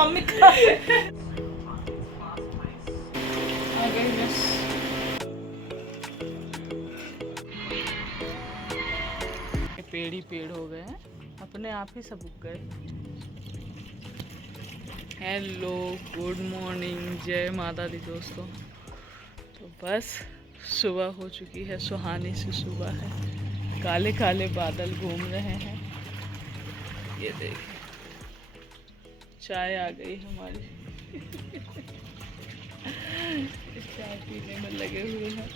Mummy का आ गई बस। पेड़ ही पेड़ हो गए हैं, अपने आप ही सब उग गए। हेलो, गुड मॉर्निंग, जय माता दी दोस्तों। तो बस सुबह हो चुकी है, सुहानी सी सुबह है, काले काले बादल घूम रहे हैं। ये देखिए चाय आ गई हमारी चाय पीने में लगे हुए हैं।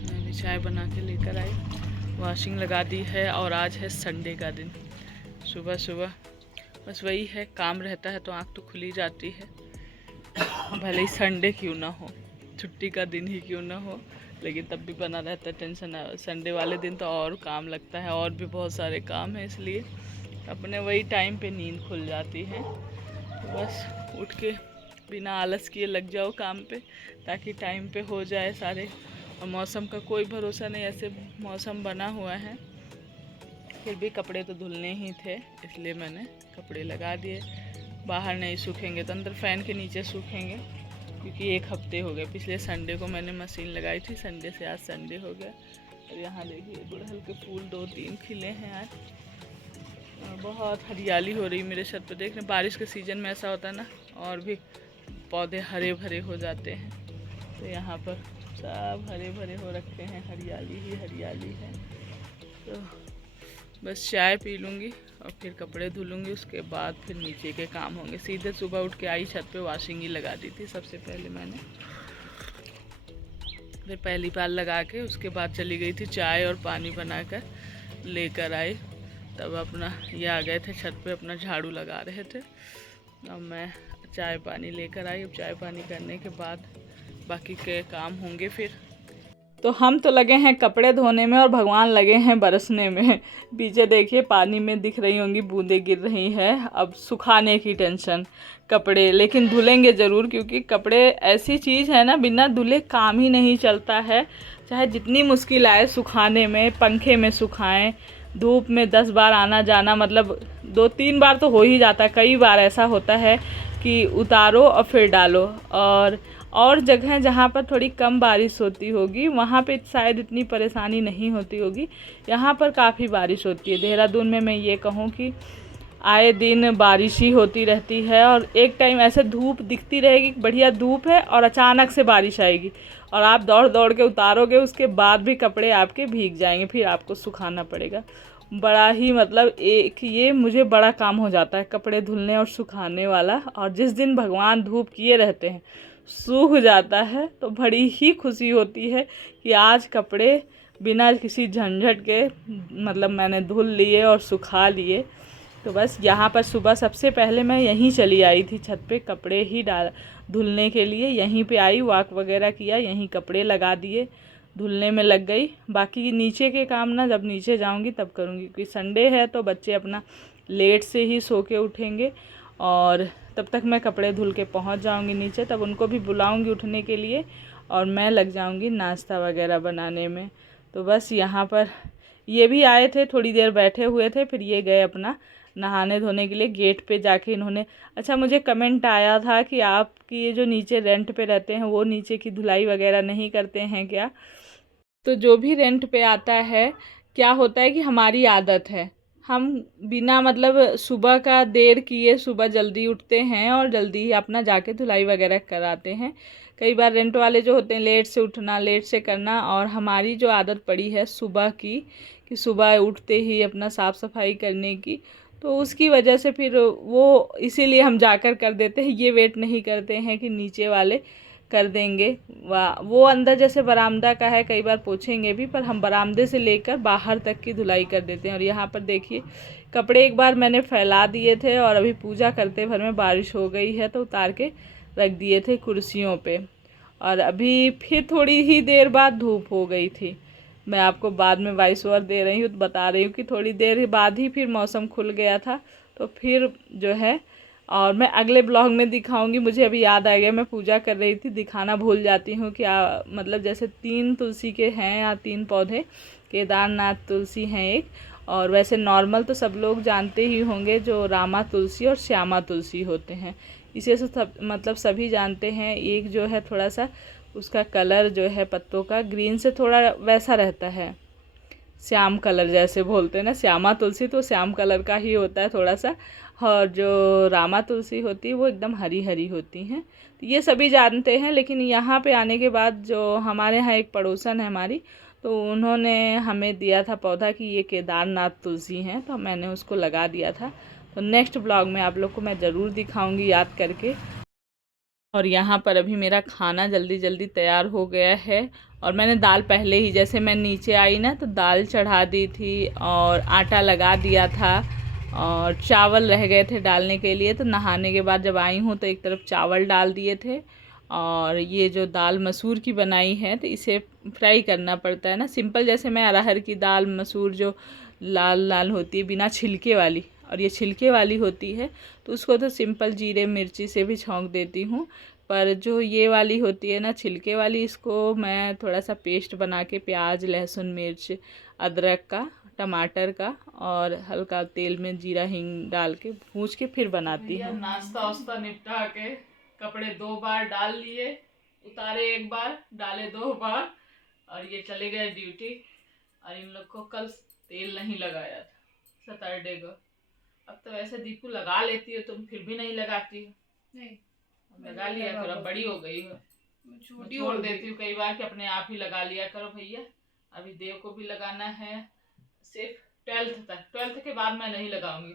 मैं भी चाय बना के लेकर आई, वॉशिंग लगा दी है। और आज है संडे का दिन। सुबह सुबह बस वही है, काम रहता है तो आँख तो खुली जाती है, भले ही संडे क्यों ना हो, छुट्टी का दिन ही क्यों ना हो, लेकिन तब भी बना रहता है टेंशन। संडे वाले दिन तो और काम लगता है, और भी बहुत सारे काम हैं, इसलिए अपने वही टाइम पे नींद खुल जाती है। तो बस उठ के बिना आलस किए लग जाओ काम पे, ताकि टाइम पे हो जाए सारे। और मौसम का कोई भरोसा नहीं, ऐसे मौसम बना हुआ है। फिर भी कपड़े तो धुलने ही थे, इसलिए मैंने कपड़े लगा दिए। बाहर नहीं सूखेंगे तो अंदर फ़ैन के नीचे सूखेंगे, क्योंकि एक हफ्ते हो गए। पिछले संडे को मैंने मशीन लगाई थी, संडे से आज संडे हो गया। और यहाँ देखिए गुड़हल के फूल 2-3 खिले हैं आज। बहुत हरियाली हो रही मेरे छत पर। देख रहे, बारिश के सीज़न में ऐसा होता है ना, और भी पौधे हरे भरे हो जाते हैं। तो यहाँ पर सब हरे भरे हो रखे हैं, हरियाली ही हरियाली है। तो बस चाय पी लूँगी और फिर कपड़े धुलूँगी, उसके बाद फिर नीचे के काम होंगे। सीधे सुबह उठ के आई, छत पे वॉशिंग ही लगा दी थी सबसे पहले मैंने। फिर पहली बार लगा के उसके बाद चली गई थी चाय और पानी बनाकर लेकर आई। तब अपना ये आ गए थे छत पे, अपना झाड़ू लगा रहे थे। अब मैं चाय पानी लेकर आई। अब चाय पानी करने के बाद बाकी के काम होंगे फिर। तो हम तो लगे हैं कपड़े धोने में और भगवान लगे हैं बरसने में। पीछे देखिए पानी में दिख रही होंगी बूंदें गिर रही हैं। अब सुखाने की टेंशन कपड़े, लेकिन धुलेंगे ज़रूर, क्योंकि कपड़े ऐसी चीज़ है ना, बिना धुले काम ही नहीं चलता है। चाहे जितनी मुश्किल आए सुखाने में, पंखे में सुखाएं, धूप में 10 बार आना जाना, मतलब 2-3 बार तो हो ही जाता है। कई बार ऐसा होता है कि उतारो और फिर डालो। और जगह जहाँ पर थोड़ी कम बारिश होती होगी वहाँ पे शायद इतनी परेशानी नहीं होती होगी। यहाँ पर काफ़ी बारिश होती है। देहरादून में मैं ये कहूँ कि आए दिन बारिश ही होती रहती है। और एक टाइम ऐसे धूप दिखती रहेगी, बढ़िया धूप है, और अचानक से बारिश आएगी और आप दौड़ दौड़ के उतारोगे, उसके बाद भी कपड़े आपके भीग जाएंगे, फिर आपको सुखाना पड़ेगा। बड़ा ही मतलब एक ये मुझे बड़ा काम हो जाता है, कपड़े धुलने और सुखाने वाला। और जिस दिन भगवान धूप किए रहते हैं, सूख जाता है, तो बड़ी ही खुशी होती है कि आज कपड़े बिना किसी झंझट के मतलब मैंने धुल लिए और सुखा लिए। तो बस यहाँ पर सुबह सबसे पहले मैं यहीं चली आई थी छत पे, कपड़े ही धुलने के लिए। यहीं पे आई, वॉक वगैरह किया, यहीं कपड़े लगा दिए, धुलने में लग गई। बाकी नीचे के काम ना जब नीचे जाऊंगी तब करूंगी, क्योंकि संडे है तो बच्चे अपना लेट से ही सो के उठेंगे। और तब तक मैं कपड़े धुल के पहुंच जाऊंगी नीचे, तब उनको भी बुलाऊंगी उठने के लिए और मैं लग जाऊंगी नाश्ता वगैरह बनाने में। तो बस यहाँ पर ये भी आए थे, थोड़ी देर बैठे हुए थे, फिर ये गए अपना नहाने धोने के लिए। गेट पे जाके इन्होंने, अच्छा मुझे कमेंट आया था कि आपकी ये जो नीचे रेंट पे रहते हैं वो नीचे की धुलाई वगैरह नहीं करते हैं क्या? तो जो भी रेंट पे आता है, क्या होता है कि हमारी आदत है, हम बिना मतलब सुबह का देर किए सुबह जल्दी उठते हैं और जल्दी ही अपना जाके धुलाई वगैरह कराते हैं। कई बार रेंट वाले जो होते हैं लेट से उठना, लेट से करना, और हमारी जो आदत पड़ी है सुबह की कि सुबह उठते ही अपना साफ़ सफाई करने की, तो उसकी वजह से फिर वो इसीलिए हम जाकर कर देते हैं। ये वेट नहीं करते हैं कि नीचे वाले कर देंगे। वो अंदर जैसे बरामदा का है, कई बार पूछेंगे भी, पर हम बरामदे से लेकर बाहर तक की धुलाई कर देते हैं। और यहाँ पर देखिए कपड़े एक बार मैंने फैला दिए थे और अभी पूजा करते भर में बारिश हो गई है तो उतार के रख दिए थे कुर्सियों पे। और अभी फिर थोड़ी ही देर बाद धूप हो गई थी। मैं आपको बाद में वॉइस ओवर दे रही हूँ तो बता रही हूँ कि थोड़ी देर बाद ही फिर मौसम खुल गया था। तो फिर जो है, और मैं अगले ब्लॉग में दिखाऊंगी। मुझे अभी याद आ गया, मैं पूजा कर रही थी, दिखाना भूल जाती हूँ कि मतलब जैसे 3 तुलसी के हैं या 3 पौधे, केदारनाथ तुलसी हैं एक, और वैसे नॉर्मल तो सब लोग जानते ही होंगे जो रामा तुलसी और श्यामा तुलसी होते हैं, इसे सब मतलब सभी जानते हैं। एक जो है थोड़ा सा उसका कलर जो है पत्तों का ग्रीन से थोड़ा वैसा रहता है, श्याम कलर जैसे बोलते हैं ना, श्यामा तुलसी तो श्याम कलर का ही होता है थोड़ा सा, और जो रामा तुलसी होती है वो एकदम हरी हरी होती हैं। तो ये सभी जानते हैं, लेकिन यहाँ पे आने के बाद जो हमारे यहाँ एक पड़ोसन है हमारी, तो उन्होंने हमें दिया था पौधा कि ये केदारनाथ तुलसी हैं, तो मैंने उसको लगा दिया था। तो नेक्स्ट ब्लॉग में आप लोग को मैं ज़रूर दिखाऊंगी याद करके। और यहाँ पर अभी मेरा खाना जल्दी जल्दी तैयार हो गया है, और मैंने दाल पहले ही, जैसे मैं नीचे आई ना तो दाल चढ़ा दी थी और आटा लगा दिया था, और चावल रह गए थे डालने के लिए। तो नहाने के बाद जब आई हूँ तो एक तरफ चावल डाल दिए थे, और ये जो दाल मसूर की बनाई है तो इसे फ्राई करना पड़ता है ना, सिंपल जैसे मैं अरहर की दाल मसूर जो लाल लाल होती है बिना छिलके वाली, और ये छिलके वाली होती है तो उसको तो सिंपल जीरे मिर्ची से भी छौंक देती हूँ। पर जो ये वाली होती है ना छिलके वाली, इसको मैं थोड़ा सा पेस्ट बना के प्याज लहसुन मिर्च अदरक का टमाटर का और हल्का तेल में जीरा हींग डाल के भूज के फिर बनाती हूँ। नाश्ता वास्ता निपटा के कपड़े 2 बार डाल लिए, उतारे 1 बार, डाले 2 बार, और ये चले गए ड्यूटी। और इन लोग को कल तेल नहीं लगाया था सैटरडे को। अब तो वैसे दीपू लगा लेती हो, तुम फिर भी नहीं लगाती हो। नहीं लगा लिया करो, अब बड़ी हो गई हो, छोड़ देती हूँ कई बार कि अपने आप ही लगा लिया करो भैया। अभी देव को भी लगाना है, सिर्फ 12th तक, 12th के बाद मैं नहीं लगाऊंगी,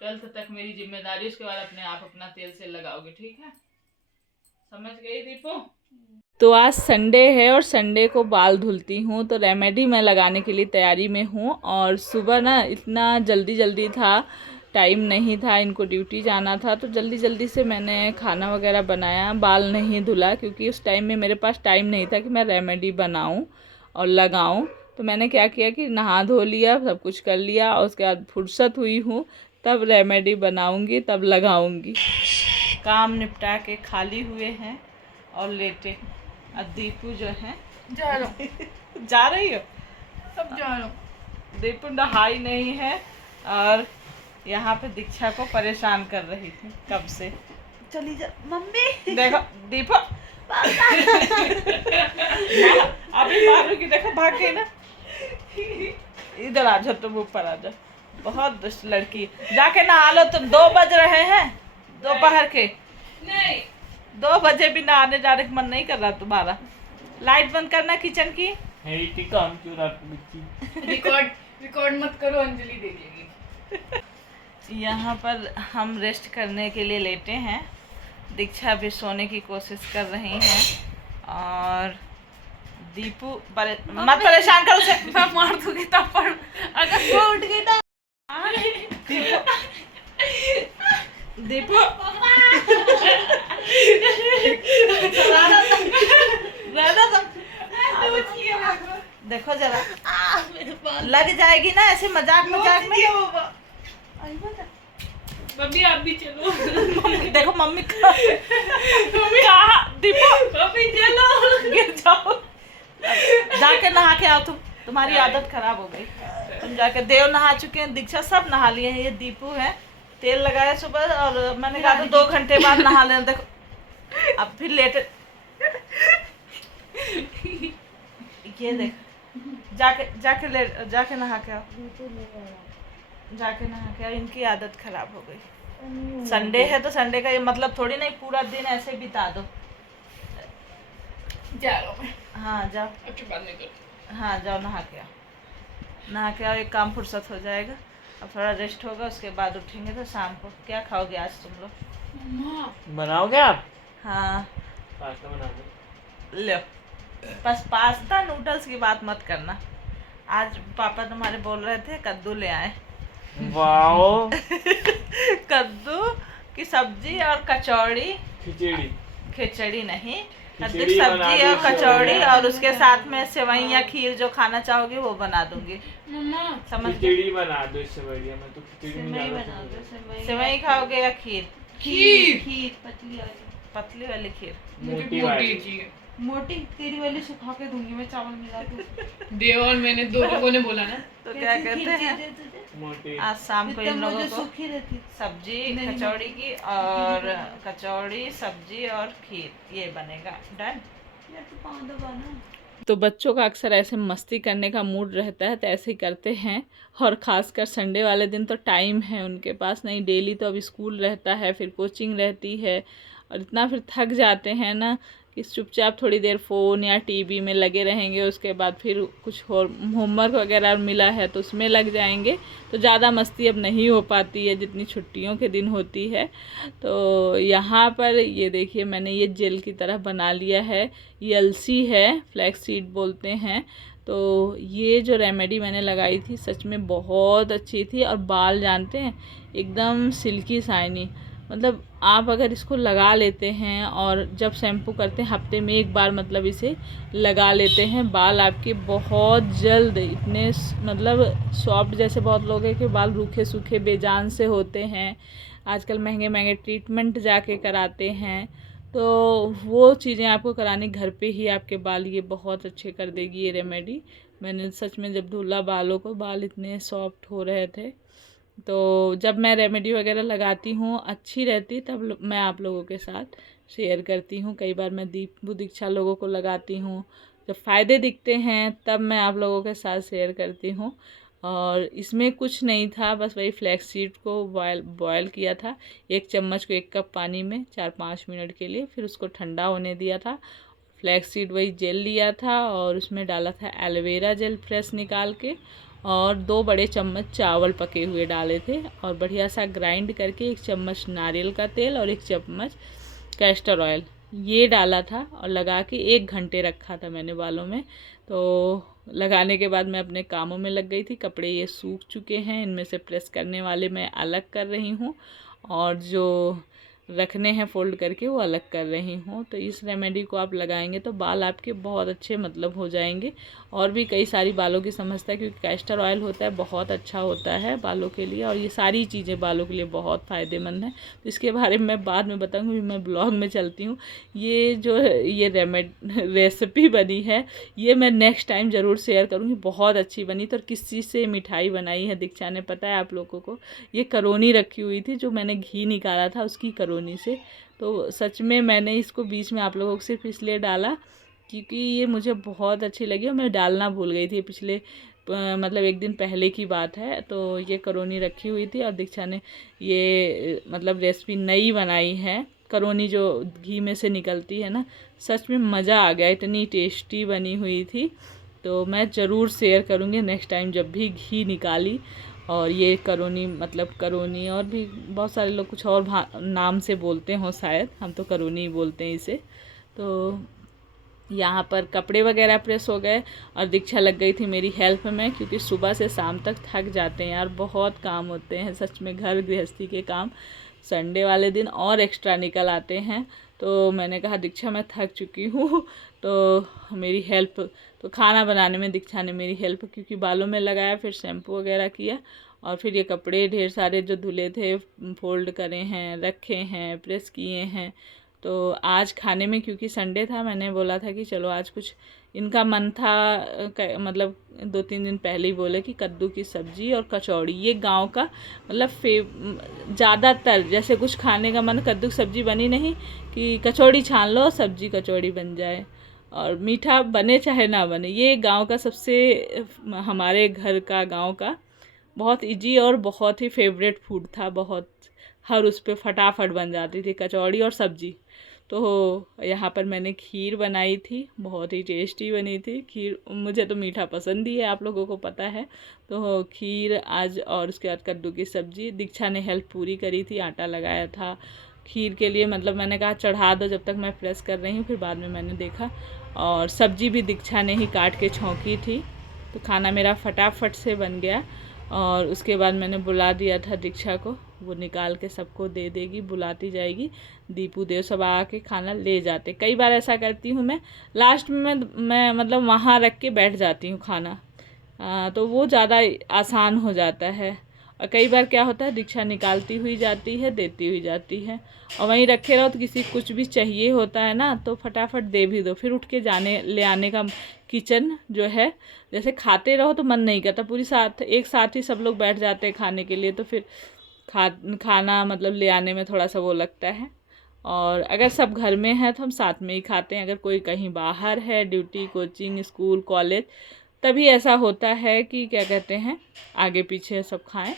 12th तक मेरी जिम्मेदारी, उसके बाद अपने आप अपना तेल से लगाओगे, ठीक है, समझ गई दीपू। तो आज संडे है और संडे को बाल धुलती हूँ, तो रेमेडी मैं लगाने के लिए तैयारी में हूँ। और सुबह ना इतना जल्दी जल्दी था, टाइम नहीं था, इनको ड्यूटी जाना था, तो जल्दी जल्दी से मैंने खाना वगैरह बनाया, बाल नहीं धुला क्योंकि उस टाइम में मेरे पास टाइम नहीं था कि मैं रेमेडी बनाऊँ और लगाऊँ। तो मैंने क्या किया कि नहा धो लिया, सब कुछ कर लिया, और उसके बाद फुर्सत हुई हूँ तब रेमेडी बनाऊँगी तब लगाऊँगी। काम निपटा के खाली हुए हैं और लेटे। अब दीपू जो है जा रही हो, सब जा रहा हूँ। दीपू नहाई नहीं है और यहाँ पे दीक्षा को परेशान कर रही थी कब से, चली जा मम्मी, देखो दीपू अभी मारूंगी, देखो भाग गई ना, इधर आ जाओ, तुम ऊपर आ जाओ, बहुत दुष्ट लड़की। जाके नहा लो तुम, 2 बज रहे हैं दोपहर के, नहीं 2 बजे भी नहाने जाने का मन नहीं कर रहा तुम्हारा। लाइट बंद करना किचन की, काम क्यों रिकॉर्ड मत करो, अंजलि देखेगी। यहाँ पर हम रेस्ट करने के लिए लेटे हैं, दीक्षा भी सोने की कोशिश कर रही हैं, और दीपू मत परेशान करो उसे, मैं मार दूंगी थप्पड़ अगर वो उठ गई तो। दीपू देखो जरा लग जाएगी ना ऐसे मजाक मजाक में। मम्मी आप भी चलो, देखो मम्मी कहाँ, दीपू मम्मी चलो, गिर जाओ, जाके नहा के आओ तुम, तुम्हारी आदत खराब हो गई। तुम जाके, देव नहा चुके हैं, दीक्षा सब नहा लिए हैं, ये दीपू है, तेल लगाया सुबह, और मैंने कहा था 2 घंटे बाद नहा लेना, देखो अब फिर लेटे, ये देख, जाके नहा के आओ, जाके नहा के आओ, इनकी आदत खराब हो गई। संडे है तो संडे का ये मतलब थोड़ी नहीं पूरा दिन ऐसे बिता दो। जाओ, हाँ जाओ, अच्छी बात नहीं कर, हाँ जाओ नहा के आओ, एक काम फुर्सत हो जाएगा, अब थोड़ा रेस्ट होगा, उसके बाद उठेंगे तो शाम को। क्या खाओगे आज तुम लोग? बनाओगे आप? हाँ पास्ता बना दो, लो बस पास्ता नूडल्स की बात मत करना। आज पापा तुम्हारे बोल रहे थे कद्दू ले आए, वाओ कद्दू की सब्जी और कचौड़ी, खिचड़ी नहीं, कद्दू की सब्जी और कचौड़ी, और उसके साथ में सेवई या खीर जो खाना चाहोगी वो बना दूंगी। समझ, खिचड़ी बना दो, इससे बढ़िया मैं तो खिचड़ी बना दो। सेवई खाओगे या खीर? खीर पतली वाली खीर, मोटी वाली मोटी तेरी वाली सुखा के दूंगी मैं, चावल मिला के। देवर मैंने दो लोगों ने बोला ना। तो क्या कहते हैं, आज शाम को इन लोगों को सूखी रहती। सब्जी कचौड़ी की, और कचौड़ी सब्जी और खीर ये बनेगा। डन। यार तू पाँव दबाना। तो बच्चों का अक्सर ऐसे मस्ती करने का मूड रहता है तो ऐसे ही करते हैं, और ख़ासकर संडे वाले दिन तो टाइम है उनके पास नहीं। डेली तो अब स्कूल रहता है, फिर कोचिंग रहती है, और इतना फिर थक जाते हैं ना कि चुपचाप थोड़ी देर फ़ोन या टीवी में लगे रहेंगे। उसके बाद फिर कुछ होमवर्क वगैरह मिला है तो उसमें लग जाएंगे, तो ज़्यादा मस्ती अब नहीं हो पाती है जितनी छुट्टियों के दिन होती है। तो यहाँ पर ये देखिए मैंने ये जेल की तरह बना लिया है, ये अलसी है, फ्लैक्स सीड बोलते हैं। तो ये जो रेमेडी मैंने लगाई थी सच में बहुत अच्छी थी, और बाल जानते हैं एकदम सिल्की शाइनी। मतलब आप अगर इसको लगा लेते हैं और जब शैम्पू करते हैं हफ्ते में एक बार मतलब इसे लगा लेते हैं, बाल आपके बहुत जल्द इतने मतलब सॉफ्ट, जैसे बहुत लोग हैं कि बाल रूखे सूखे बेजान से होते हैं, आजकल महंगे महंगे ट्रीटमेंट जाके कराते हैं, तो वो चीज़ें आपको करानी घर पे ही आपके बाल ये बहुत अच्छे कर देगी ये रेमेडी। मैंने सच में जब धुला बालों को, बाल इतने सॉफ्ट हो रहे थे, तो जब मैं रेमेडी वगैरह लगाती हूँ अच्छी रहती तब मैं आप लोगों के साथ शेयर करती हूँ। कई बार मैं दीपू दीक्षा लोगों को लगाती हूँ, जब फ़ायदे दिखते हैं तब मैं आप लोगों के साथ शेयर करती हूँ। और इसमें कुछ नहीं था, बस वही फ्लैक्स सीड को बॉयल किया था, 1 चम्मच को 1 कप पानी में 4-5 मिनट के लिए, फिर उसको ठंडा होने दिया था। फ्लैक्स सीड वही जेल लिया था और उसमें डाला था एलोवेरा जेल फ्रेश निकाल के, और 2 बड़े चम्मच चावल पके हुए डाले थे, और बढ़िया सा ग्राइंड करके 1 चम्मच नारियल का तेल और 1 चम्मच कैस्टर ऑयल ये डाला था, और लगा के 1 घंटे रखा था मैंने बालों में। तो लगाने के बाद मैं अपने कामों में लग गई थी। कपड़े ये सूख चुके हैं, इनमें से प्रेस करने वाले मैं अलग कर रही हूँ, और जो रखने हैं फ़ोल्ड करके वो अलग कर रही हूँ। तो इस रेमेडी को आप लगाएंगे तो बाल आपके बहुत अच्छे मतलब हो जाएंगे। और भी कई सारी बालों की समस्या है, क्योंकि कैस्टर ऑयल होता है बहुत अच्छा होता है बालों के लिए, और ये सारी चीज़ें बालों के लिए बहुत फ़ायदेमंद हैं। तो इसके बारे में मैं बाद में बताऊँगी, मैं ब्लॉग में चलती हूँ। ये जो ये रेसिपी बनी है ये मैं नेक्स्ट टाइम ज़रूर शेयर करूँगी, बहुत अच्छी बनी। तो किस चीज़ से मिठाई बनाई है दीक्षा ने पता है आप लोगों को, ये करोनी रखी हुई थी जो मैंने घी निकाला था उसकी करोनी से। तो सच में मैंने इसको बीच में आप लोगों को सिर्फ इसलिए डाला क्योंकि ये मुझे बहुत अच्छी लगी, और मैं डालना भूल गई थी पिछले मतलब 1 दिन पहले की बात है। तो ये करोनी रखी हुई थी और दीक्षा ने ये मतलब रेसिपी नई बनाई है, करोनी जो घी में से निकलती है ना, सच में मज़ा आ गया, इतनी टेस्टी बनी हुई थी। तो मैं ज़रूर शेयर करूँगी नेक्स्ट टाइम जब भी घी निकाली। और ये करोनी मतलब करोनी, और भी बहुत सारे लोग कुछ और नाम से बोलते हों शायद, हम तो करोनी ही बोलते हैं इसे। तो यहाँ पर कपड़े वगैरह प्रेस हो गए और दीक्षा लग गई थी मेरी हेल्प में, क्योंकि सुबह से शाम तक थक जाते हैं यार, बहुत काम होते हैं सच में, घर गृहस्थी के काम संडे वाले दिन और एक्स्ट्रा निकल आते हैं। तो मैंने कहा दीक्षा मैं थक चुकी हूँ तो मेरी हेल्प, तो खाना बनाने में दीक्षा ने मेरी हेल्प, क्योंकि बालों में लगाया, फिर शैम्पू वगैरह किया, और फिर ये कपड़े ढेर सारे जो धुले थे फोल्ड करे हैं, रखे हैं, प्रेस किए हैं। तो आज खाने में क्योंकि संडे था, मैंने बोला था कि चलो आज कुछ, इनका मन था मतलब 2-3 दिन पहले ही बोले कि कद्दू की सब्ज़ी और कचौड़ी, ये गांव का मतलब ज़्यादातर जैसे कुछ खाने का मन, कद्दू की सब्ज़ी बनी नहीं कि कचौड़ी छान लो सब्ज़ी कचौड़ी बन जाए, और मीठा बने चाहे ना बने, ये गांव का सबसे, हमारे घर का गांव का बहुत इजी और बहुत ही फेवरेट फूड था, बहुत हर उस पर फटाफट बन जाती थी कचौड़ी और सब्ज़ी। तो यहाँ पर मैंने खीर बनाई थी, बहुत ही टेस्टी बनी थी खीर, मुझे तो मीठा पसंद ही है आप लोगों को पता है। तो खीर आज, और उसके बाद कद्दू की सब्ज़ी, दीक्षा ने हेल्प पूरी करी थी, आटा लगाया था खीर के लिए, मतलब मैंने कहा चढ़ा दो जब तक मैं प्रेस कर रही हूँ, फिर बाद में मैंने देखा, और सब्ज़ी भी दीक्षा ने ही काट के छौंकी थी। तो खाना मेरा फटाफट से बन गया, और उसके बाद मैंने बुला दिया था दीक्षा को, वो निकाल के सबको दे देगी, बुलाती जाएगी, दीपू देव सब आके खाना ले जाते। कई बार ऐसा करती हूँ मैं, लास्ट में मैं मतलब वहाँ रख के बैठ जाती हूँ खाना, तो वो ज़्यादा आसान हो जाता है। और कई बार क्या होता है दीक्षा निकालती हुई जाती है, देती हुई जाती है, और वहीं रखे रहो तो किसी कुछ भी चाहिए होता है ना तो फटाफट दे भी दो, फिर उठ के जाने ले आने का किचन जो है, जैसे खाते रहो तो मन नहीं करता, पूरी साथ एक साथ ही सब लोग बैठ जाते हैं खाने के लिए, तो फिर खाना मतलब ले आने में थोड़ा सा वो लगता है। और अगर सब घर में है तो हम साथ में ही खाते हैं, अगर कोई कहीं बाहर है ड्यूटी, कोचिंग, स्कूल, कॉलेज, तभी ऐसा होता है कि क्या कहते हैं आगे पीछे सब खाएं।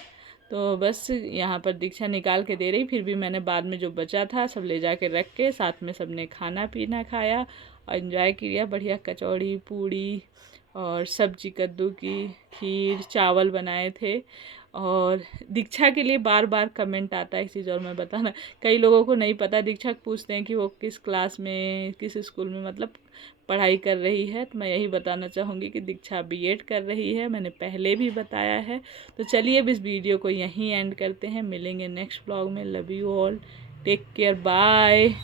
तो बस यहाँ पर दीक्षा निकाल के दे रही, फिर भी मैंने बाद में जो बचा था सब ले जाके रख के साथ में सबने खाना पीना खाया और एंजॉय किया। बढ़िया कचौड़ी, पूड़ी और सब्जी, कद्दू की, खीर, चावल बनाए थे। और दीक्षा के लिए बार बार कमेंट आता है एक चीज़ और मैं बताना, कई लोगों को नहीं पता, दीक्षा पूछते हैं कि वो किस क्लास में, किस स्कूल में मतलब पढ़ाई कर रही है, तो मैं यही बताना चाहूँगी कि दीक्षा बीएड कर रही है, मैंने पहले भी बताया है। तो चलिए अब इस वीडियो को यहीं एंड करते हैं, मिलेंगे नेक्स्ट ब्लॉग में। Love you all, take care, bye.